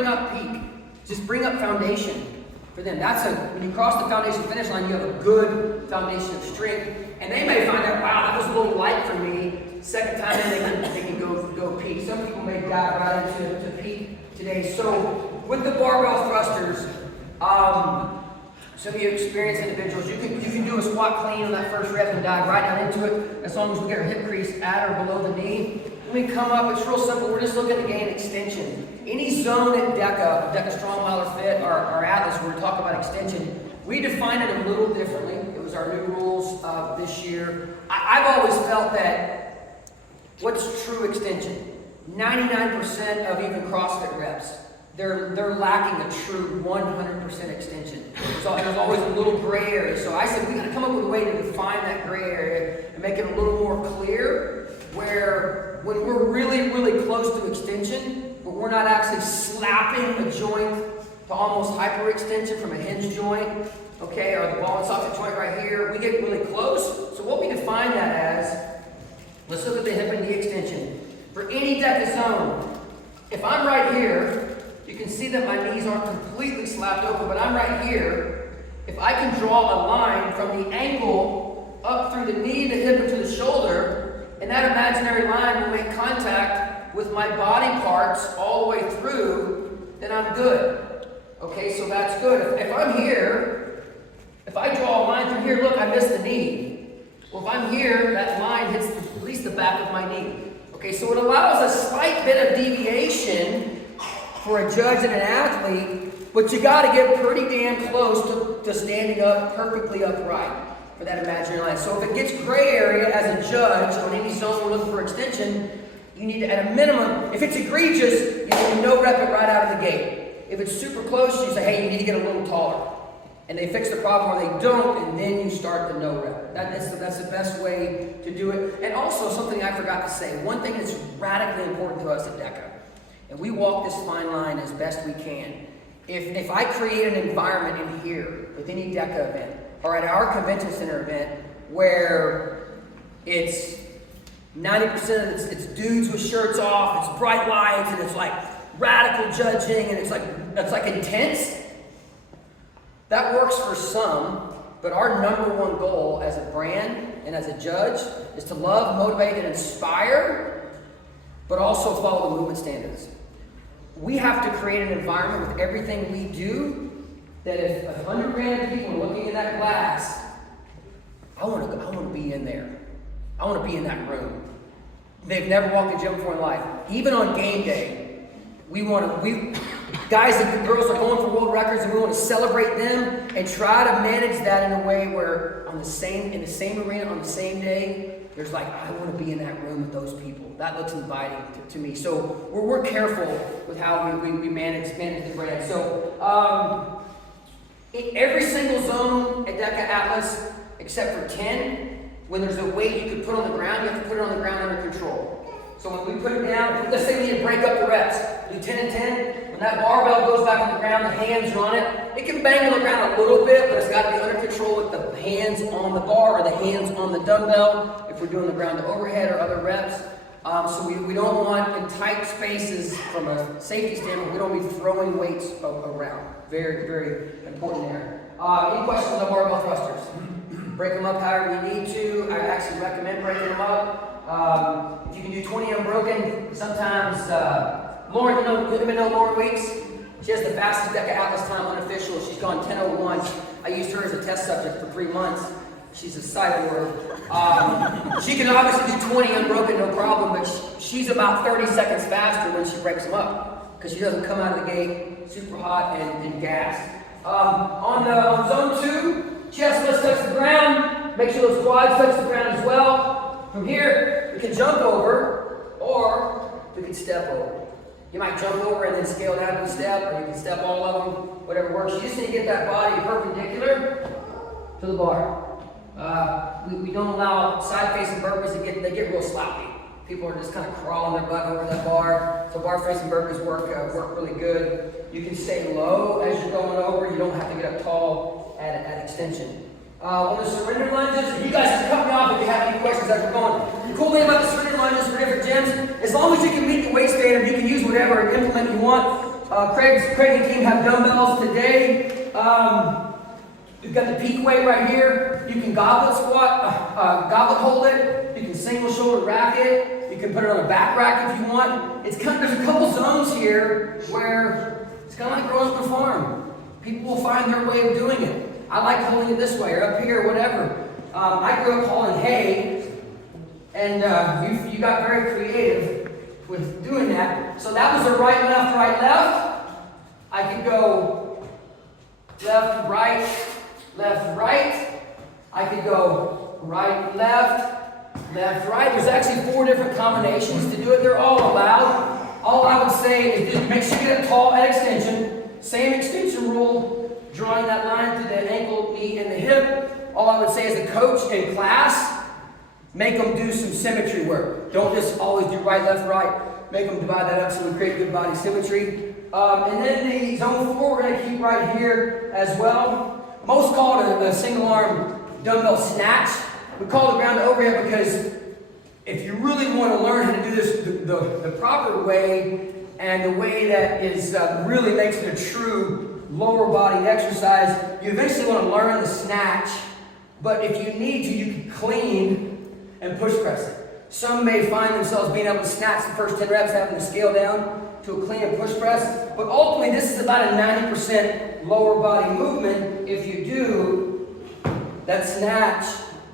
bring up peak. Just bring up foundation for them. When you cross the foundation finish line, you have a good foundation of strength. And they may find out, wow, that was a little light for me. Second time in, they can go peak. Some people may dive right into peak today. So with the barbell thrusters, some of you experienced individuals, you can do a squat clean on that first rep and dive right down into it, as long as we get our hip crease at or below the knee. When we come up, it's real simple. We're just looking to gain extension. Any zone at Deka Strong, Mile or Fit, our Atlas, where we talk about extension, we define it a little differently. It was our new rules this year. I've always felt that what's true extension? 99% of even CrossFit reps, they're lacking a true 100% extension. So there's always a little gray area. So I said we got to come up with a way to define that gray area and make it a little more clear, where when we're really, really close to extension, but we're not actually slapping a joint to almost hyperextension from a hinge joint, okay, or the ball and socket joint right here, we get really close. So what we define that as, let's look at the hip and knee extension. For any Deka zone, if I'm right here, you can see that my knees aren't completely slapped open, but I'm right here. If I can draw a line from the ankle up through the knee, the hip, and to the shoulder, and that imaginary line will make contact with my body parts all the way through, then I'm good. Okay, so that's good. If I'm here, if I draw a line through here, look, I missed the knee. Well, if I'm here, that line hits at least the back of my knee. Okay, so it allows a slight bit of deviation for a judge and an athlete, but you got to get pretty damn close to standing up perfectly upright for that imaginary line. So if it gets gray area as a judge on any zone we're looking for extension, you need to, at a minimum, if it's egregious, you need to no rep it right out of the gate. If it's super close, you say, hey, you need to get a little taller. And they fix the problem, or they don't, and then you start the no rep. That's the best way to do it. And also, something I forgot to say, one thing that's radically important to us at Deka, and we walk this fine line as best we can. If I create an environment in here with any Deka event, or at our convention center event, where it's 90% of it's dudes with shirts off, it's bright lights, and it's like radical judging, and it's like intense, that works for some, but our number one goal as a brand and as a judge is to love, motivate, and inspire, but also follow the movement standards. We have to create an environment with everything we do that if 100 random people are looking in that glass, I want to be in there. I want to be in that room. They've never walked the gym before in life. Even on game day, guys and girls are going for world records, and we want to celebrate them and try to manage that in a way where in the same arena on the same day, there's like, I want to be in that room with those people. That looks inviting to me. So we're careful with how we manage the brand. So every single zone at Deka Atlas, except for 10, when there's a weight you could put on the ground, you have to put it on the ground under control. So when we put it down, let's say we need to break up the reps. Do 10 and 10. When that barbell goes back on the ground, the hands are on it. It can bang on the ground a little bit, but it's got to be under control with the hands on the bar or the hands on the dumbbell if we're doing the ground to overhead or other reps. So we don't want, in tight spaces from a safety standpoint, we don't be throwing weights around. Very, very important there. Any questions on barbell thrusters? Break them up however you need to. I actually recommend breaking them up. If you can do 20 unbroken, sometimes Lauren, you know Lauren Weeks? She has the fastest Deka Atlas time unofficial. She's gone 10:01. I used her as a test subject for 3 months. She's a cyborg. She can obviously do 20 unbroken, no problem, but she's about 30 seconds faster when she breaks them up because she doesn't come out of the gate super hot and gassed. On zone 2, chest lifts touch the ground. Make sure those quads touch the ground as well. From here, we can jump over, or we can step over. You might jump over and then scale down to the step, or you can step all of them, whatever works. You just need to get that body perpendicular to the bar. We don't allow side-facing burpees they get real sloppy. People are just kind of crawling their butt over that bar. So bar-facing burpees work really good. You can stay low as you're going over. You don't have to get up tall at extension. On the surrender lunges, you guys can cut me off if you have any questions as we're going. The cool thing about the surrender lunges for different gyms, as long as you can meet the weight standard, you can use whatever implement you want. Craig and team have dumbbells today. We've got the peak weight right here. You can goblet squat, goblet hold it. You can single shoulder rack it. You can put it on a back rack if you want. There's a couple zones here where it's kind of like growing up on a farm. People will find their way of doing it. I like holding it this way or up here or whatever. I grew up hauling hay, and you got very creative with doing that. So that was a right, left. I could go left, right. I could go right, left, right. There's actually 4 different combinations to do it. They're all allowed. All I would say is just make sure you get a tall head extension. Same extension rule, drawing that line through the ankle, knee, and the hip. All I would say as a coach in class, make them do some symmetry work. Don't just always do right, left, right. Make them divide that up so we create good body symmetry. And then the zone 4, we're going to keep right here as well. Most call it a single arm dumbbell snatch. We call it ground to overhead because if you really want to learn how to do this the proper way and the way that is really makes it a true lower body exercise, you eventually want to learn the snatch. But if you need to, you can clean and push press it. Some may find themselves being able to snatch the first 10 reps, having to scale down to a clean and push press. But ultimately, this is about a 90% lower body movement if you do that snatch,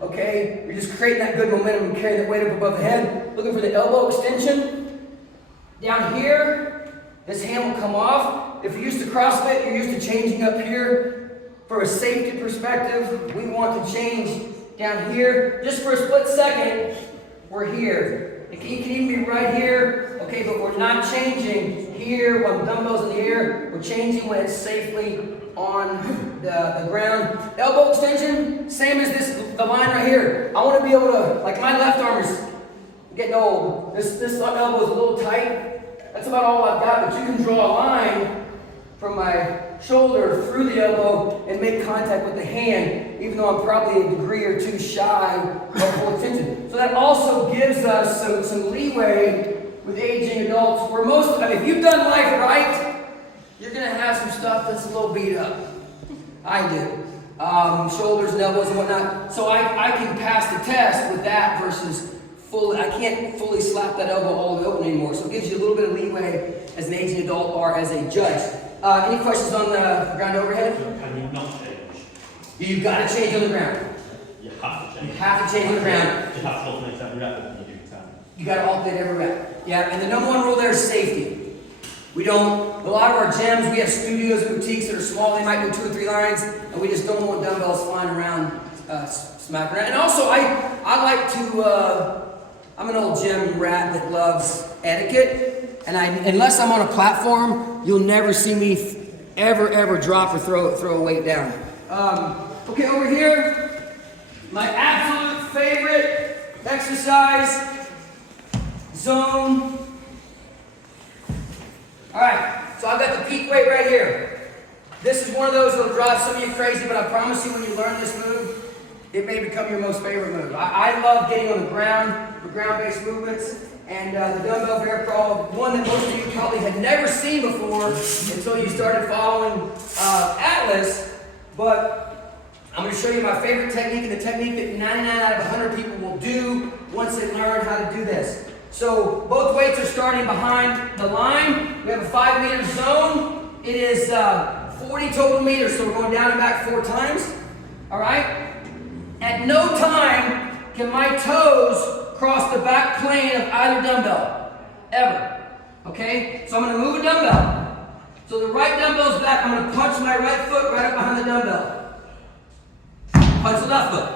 okay? You're just creating that good momentum and carrying that weight up above the head. Looking for the elbow extension. Down here, this hand will come off. If you're used to CrossFit, you're used to changing up here. For a safety perspective, we want to change down here. Just for a split second, we're here. You can even be right here, okay, but we're not changing here when the dumbbell's in the air. We're changing when it's safely on the ground. Elbow extension, same as the line right here. I want to be able to, like my left arm is getting old. This elbow is a little tight. That's about all I've got, but you can draw a line from my shoulder through the elbow and make contact with the hand, even though I'm probably a degree or 2 shy of full extension. So that also gives us some leeway with aging adults where if you've done life right, you're going to have some stuff that's a little beat up. I do. Shoulders and elbows and whatnot. So I can pass the test with that versus I can't fully slap that elbow all the way open anymore. So it gives you a little bit of leeway as an aging adult or as a judge. Any questions on the ground overhead? Can you not change? You've got to change on the ground. You have to change. You have to change on the ground. You have to alternate every rep and you do 10. You got to alternate every rep. Yeah, and the number 1 rule there is safety. A lot of our gyms, we have studios and boutiques that are small. They might do 2 or 3 lines, and we just don't want dumbbells flying around, smacking around. And also, I like to, I'm an old gym rat that loves etiquette. And unless I'm on a platform, you'll never see me ever drop or throw a weight down. Okay, over here, my absolute favorite exercise zone. All right, so I've got the peak weight right here. This is one of those that'll drive some of you crazy, but I promise you when you learn this move, it may become your most favorite move. I love getting on the ground for ground-based movements. And the dumbbell bear crawl, one that most of you probably had never seen before until you started following Atlas. But I'm going to show you my favorite technique and the technique that 99 out of 100 people will do once they learn how to do this. So both weights are starting behind the line. We have a 5-meter zone. It is 40 total meters, so we're going down and back 4 times. All right? At no time can my toes cross the back plane of either dumbbell, ever, okay? So I'm going to move a dumbbell. So the right dumbbell's back, I'm going to punch my right foot right up behind the dumbbell. Punch the left foot.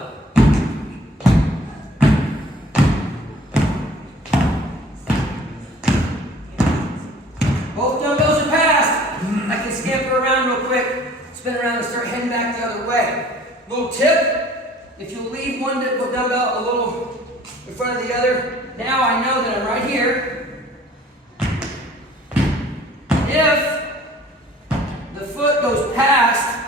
Both dumbbells are passed. I can scamper around real quick, spin around and start heading back the other way. Little tip, if you leave one dumbbell a little in front of the other. Now I know that I'm right here. If the foot goes past,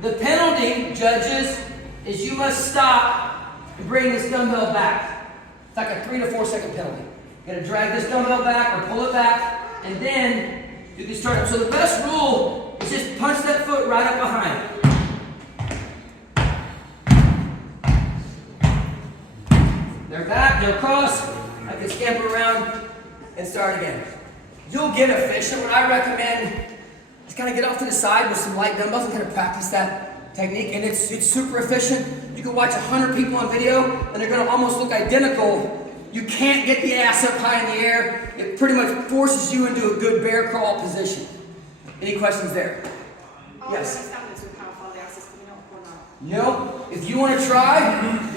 the penalty, judges, is you must stop and bring this dumbbell back. It's like a 3 to 4 second penalty. You gotta drag this dumbbell back or pull it back, and then You can start up. So the best rule is just punch that foot right up behind. They're back, they're across. I can scamper around and start again. You'll get efficient. What I recommend is kind of get off to the side with some light dumbbells and kind of practice that technique. And it's super efficient. You can watch 100 people on video and they're going to almost look identical. You can't get the ass up high in the air. It pretty much forces you into a good bear crawl position. Any questions there? Yes? No. If you want to try,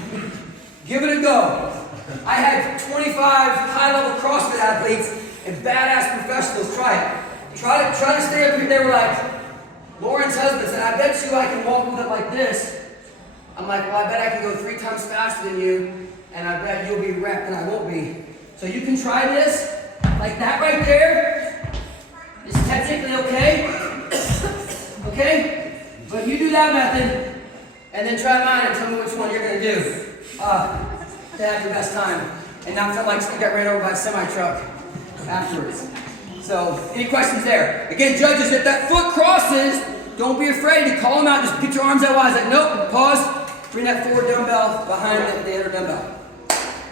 give it a go. I had 25 high-level CrossFit athletes and badass professionals try it. Try to stay up here. They were like, Lauren's husband said, I bet you I can walk with it like this. I'm like, well, I bet I can go 3 times faster than you, and I bet you'll be wrecked and I won't be. So you can try this, like that right there. It's technically okay. Okay? But you do that method, and then try mine and tell me which one you're going to do. To have your best time and not feel like you got ran over by a semi-truck afterwards. So, any questions there? Again, judges, if that foot crosses, don't be afraid to call them out. Just get your arms out wide. Like, nope, pause. Bring that forward dumbbell behind the other dumbbell.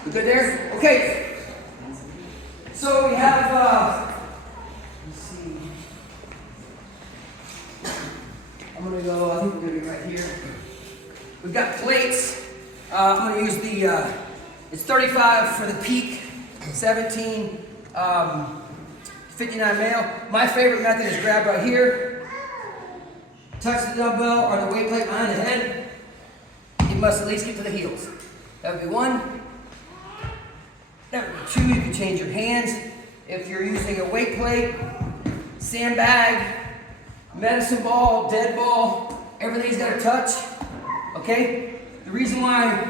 We good there? Okay. So we have, let's see. I'm going to go, I think we're going to be right here. We've got plates. I'm going to use the, it's 35 for the peak, 17, 59 male. My favorite method is grab right here, touch the dumbbell or the weight plate behind the head. You must at least get to the heels. That would be 1. That would be 2. You can change your hands. If you're using a weight plate, sandbag, medicine ball, dead ball, everything's got to touch. Okay? The reason why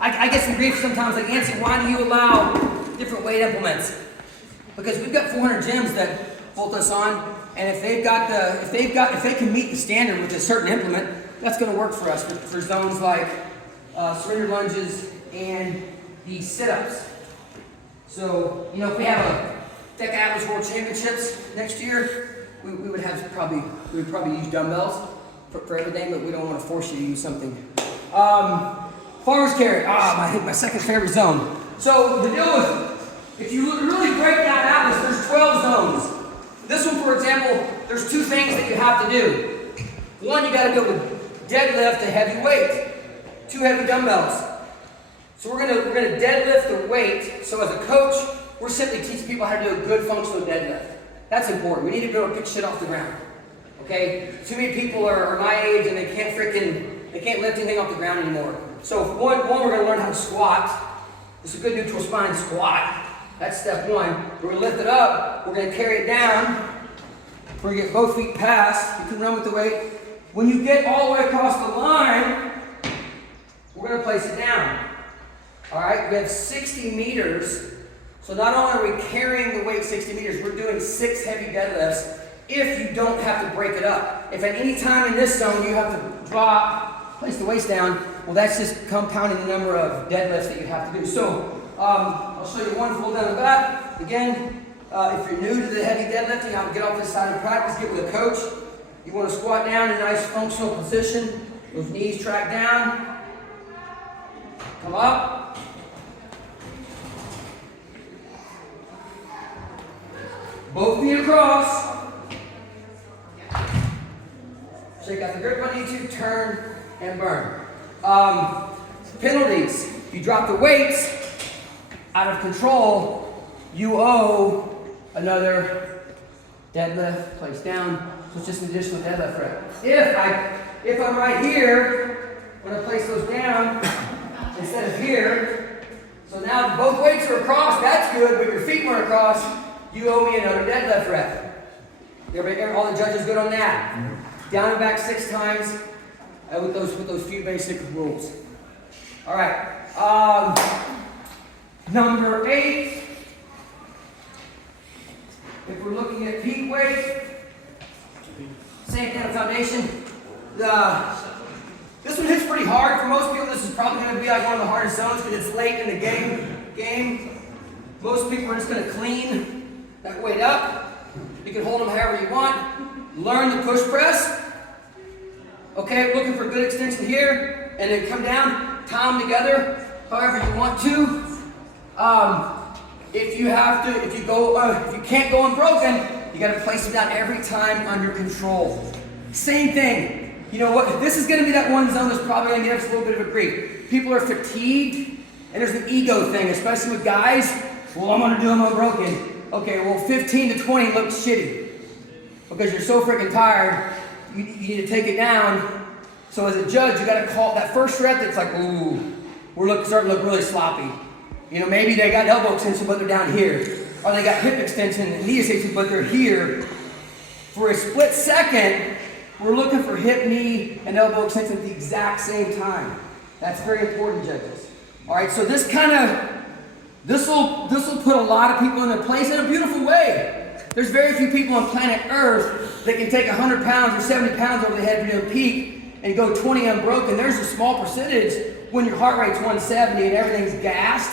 I get some grief sometimes, like, Yancy, why do you allow different weight implements? Because we've got 400 gyms that bolt us on, and if they can meet the standard with a certain implement, that's going to work for us for zones like surrender lunges and the sit-ups. So, you know, if we have a Deka Atlas World Championships next year, we would probably use dumbbells for everything, but we don't want to force you to use something. Farmer's carry, my second favorite zone. So the deal with, if you really break down Atlas, there's 12 zones. This one, for example, there's 2 things that you have to do. 1, you got to go with deadlift a heavy weight, 2 heavy dumbbells. So we're gonna deadlift the weight. So as a coach, we're simply teaching people how to do a good functional deadlift. That's important. We need to be able to pick shit off the ground. Okay? Too many people are my age and they can't lift anything off the ground anymore. So one, we're going to learn how to squat. It's a good neutral spine squat. That's step 1. We're going to lift it up. We're going to carry it down. We're going to get both feet past. You can run with the weight. When you get all the way across the line, we're going to place it down. All right? We have 60 meters. So not only are we carrying the weight 60 meters, we're doing 6 heavy deadlifts if you don't have to break it up. If at any time in this zone you have to drop, place the waist down, well, that's just compounding the number of deadlifts that you have to do. So I'll show you one full down the back. Again, if you're new to the heavy deadlifting, I'll get off this side and practice, get with a coach. You want to squat down in a nice functional position. Those knees track down. Come up. Both feet across. Shake out the grip on you, turn and burn. Penalties. If you drop the weights out of control, you owe another deadlift, place down. So it's just an additional deadlift rep. If I'm right here, when I place those down, instead of here, so now both weights are across, that's good, but your feet weren't across, you owe me another deadlift rep. All the judges good on that? Down and back 6 times with those few basic rules. All right. Number 8. If we're looking at peak weight, same thing on foundation. This one hits pretty hard for most people. This is probably going to be like one of the hardest zones because it's late in the game. Most people are just going to clean that weight up. You can hold them however you want. Learn the push press. Okay, looking for good extension here, and then come down, tie them together however you want to. If you can't go unbroken, you got to place them down every time under control. Same thing. You know what? This is going to be that one zone that's probably going to give us a little bit of a grief. People are fatigued, and there's an ego thing, especially with guys. Well, I'm going to do them unbroken. Okay, well, 15 to 20 looks shitty because you're so freaking tired. You need to take it down. So as a judge, you got to call that first rep that's like, ooh, we're starting to look really sloppy. You know, maybe they got elbow extension, but they're down here. Or they got hip extension and knee extension, but they're here. For a split second, we're looking for hip, knee, and elbow extension at the exact same time. That's very important, judges. All right, so this will put a lot of people in their place in a beautiful way. There's very few people on planet Earth that can take 100 pounds or 70 pounds over the head for doing peak and go 20 unbroken. There's a small percentage when your heart rate's 170 and everything's gassed.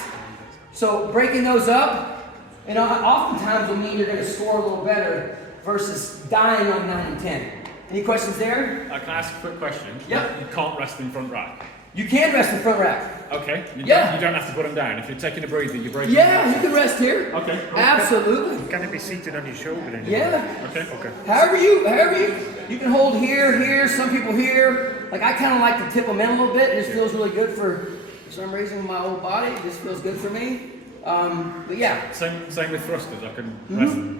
So breaking those up, and oftentimes will mean you're going to score a little better versus dying on 9 and 10. Any questions there? Can I ask a quick question? Yep. You can't rest in front rack. You can rest in front rack. Okay. You Yeah. don't have to put them down. If you're taking a breather, you're breathing. Yeah, you can rest here. Okay. Absolutely. Can it be seated on your shoulder then? Yeah. Okay. However you can hold here, some people here. Like I kind of like to tip them in a little bit. It just feels really good for some reason in my whole body. It just feels good for me. But yeah. Same with thrusters. I can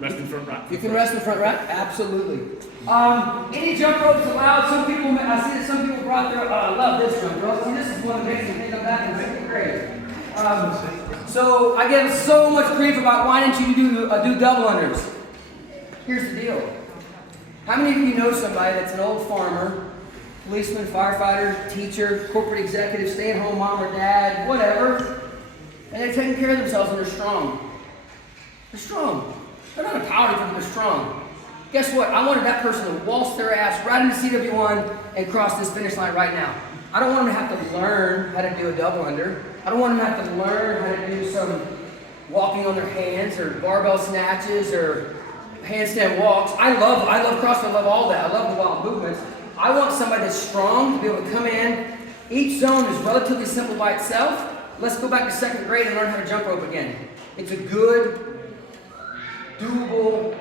rest in front rack. You can rest in front rack? Absolutely. Any jump ropes allowed? I see that some people brought their, love this jump rope. And this is one that makes me think of back in 5th grade. So I get so much grief about why didn't you do double unders? Here's the deal. How many of you know somebody that's an old farmer, policeman, firefighter, teacher, corporate executive, stay-at-home mom or dad, whatever, and they're taking care of themselves and they're strong? They're strong. They're not a powerlifter, but they're strong. Guess what? I wanted that person to waltz their ass right into CW1 and cross this finish line right now. I don't want them to have to learn how to do a double under. I don't want them to have to learn how to do some walking on their hands or barbell snatches or handstand walks. I love CrossFit. I love all that. I love the wild movements. I want somebody that's strong to be able to come in. Each zone is relatively simple by itself. Let's go back to 2nd grade and learn how to jump rope again. It's a good, doable,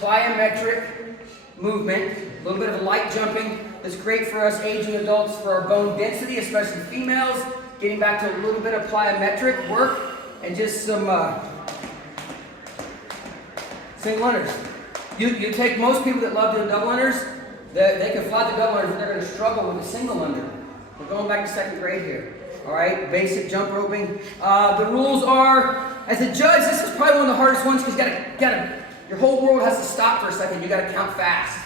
plyometric movement. A little bit of light jumping. That's great for us aging adults for our bone density, especially females. Getting back to a little bit of plyometric work and just some single unders. You take most people that love doing double unders, they can fly the double unders, but they're going to struggle with a single under. We're going back to 2nd grade here. All right, basic jump roping. The rules are, as a judge, this is probably one of the hardest ones because your whole world has to stop for a second. You got to count fast.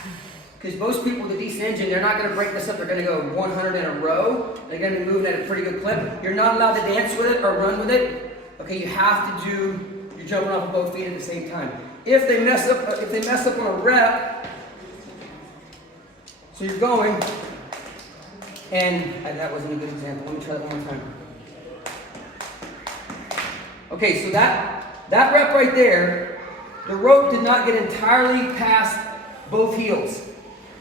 Because most people with a decent engine, they're not going to break this up. They're going to go 100 in a row. They're going to be moving at a pretty good clip. You're not allowed to dance with it or run with it. Okay, you have to do your jumping off of both feet at the same time. If they mess up on a rep, so you're going, and that wasn't a good example. Let me try that one more time. Okay, so that rep right there, the rope did not get entirely past both heels.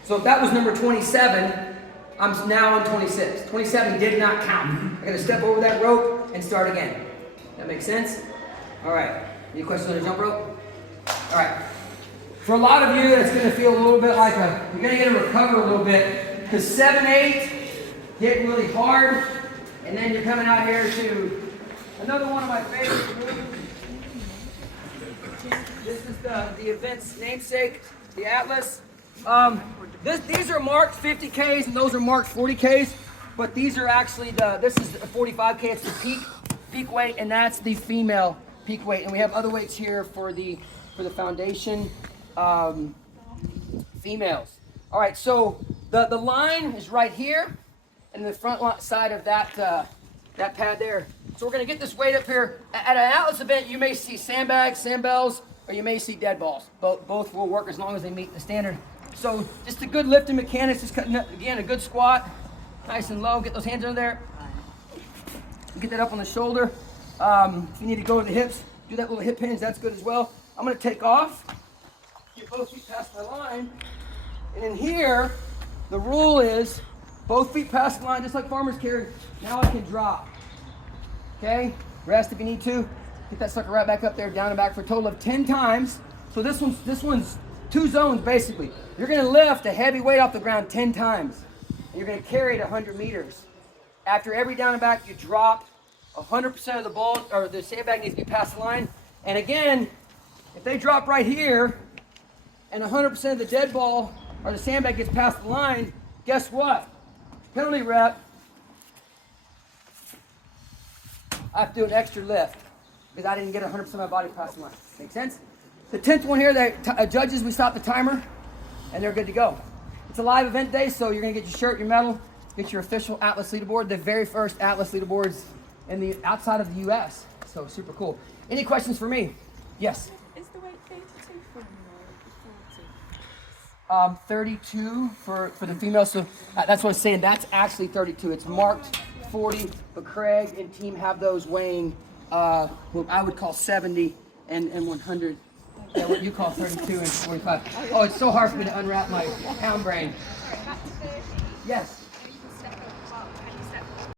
So if that was number 27, I'm now on 26. 27 did not count. I'm going to step over that rope and start again. That makes sense? All right. Any questions on the jump rope? All right. For a lot of you, it's going to feel a little bit like you're going to get to recover a little bit because 7-8 hit really hard, and then you're coming out here to another one of my favorite moves. This is the event's namesake, the Atlas. These are marked 50Ks and those are marked 40Ks, but these are actually this is a 45K. It's the peak weight, and that's the female peak weight. And we have other weights here for the foundation females. All right, so the line is right here, and the front side of that pad there. So we're gonna get this weight up here. At an Atlas event, you may see sandbags, sandbells, or you may see dead balls. Both will work as long as they meet the standard. So just a good lifting mechanics, just cutting up, again, a good squat, nice and low, get those hands under there. Get that up on the shoulder. If you need to go to the hips, do that little hip hinge, that's good as well. I'm gonna take off, get get both feet past my line. And in here, the rule is both feet past the line, just like farmer's carry. Now I can drop. Okay? Rest if you need to. Get that sucker right back up there, down and back for a total of 10 times. So this one's 2 zones basically. You're gonna lift a heavy weight off the ground 10 times. And you're gonna carry it 100 meters. After every down and back, you drop. 100% of the ball, or the sandbag needs to be past the line. And again, if they drop right here, and 100% of the dead ball, or the sandbag gets past the line, guess what? Penalty rep. I have to do an extra lift because I didn't get 100% of my body past the line. Make sense? The 10th one here, the judges, we stop the timer, and they're good to go. It's a live event day, so you're gonna get your shirt, your medal, get your official Atlas leaderboard, the very first Atlas leaderboards in the outside of the U.S. So super cool. Any questions for me? Yes. Is the weight 32 for me or 40? 32 for the female. So that's what I was saying. That's actually 32. It's marked 40, but Craig and team have those weighing what I would call 70 and 100. Yeah, what you call 32 and 45. Oh, it's so hard for me to unwrap my pound brain. Yes.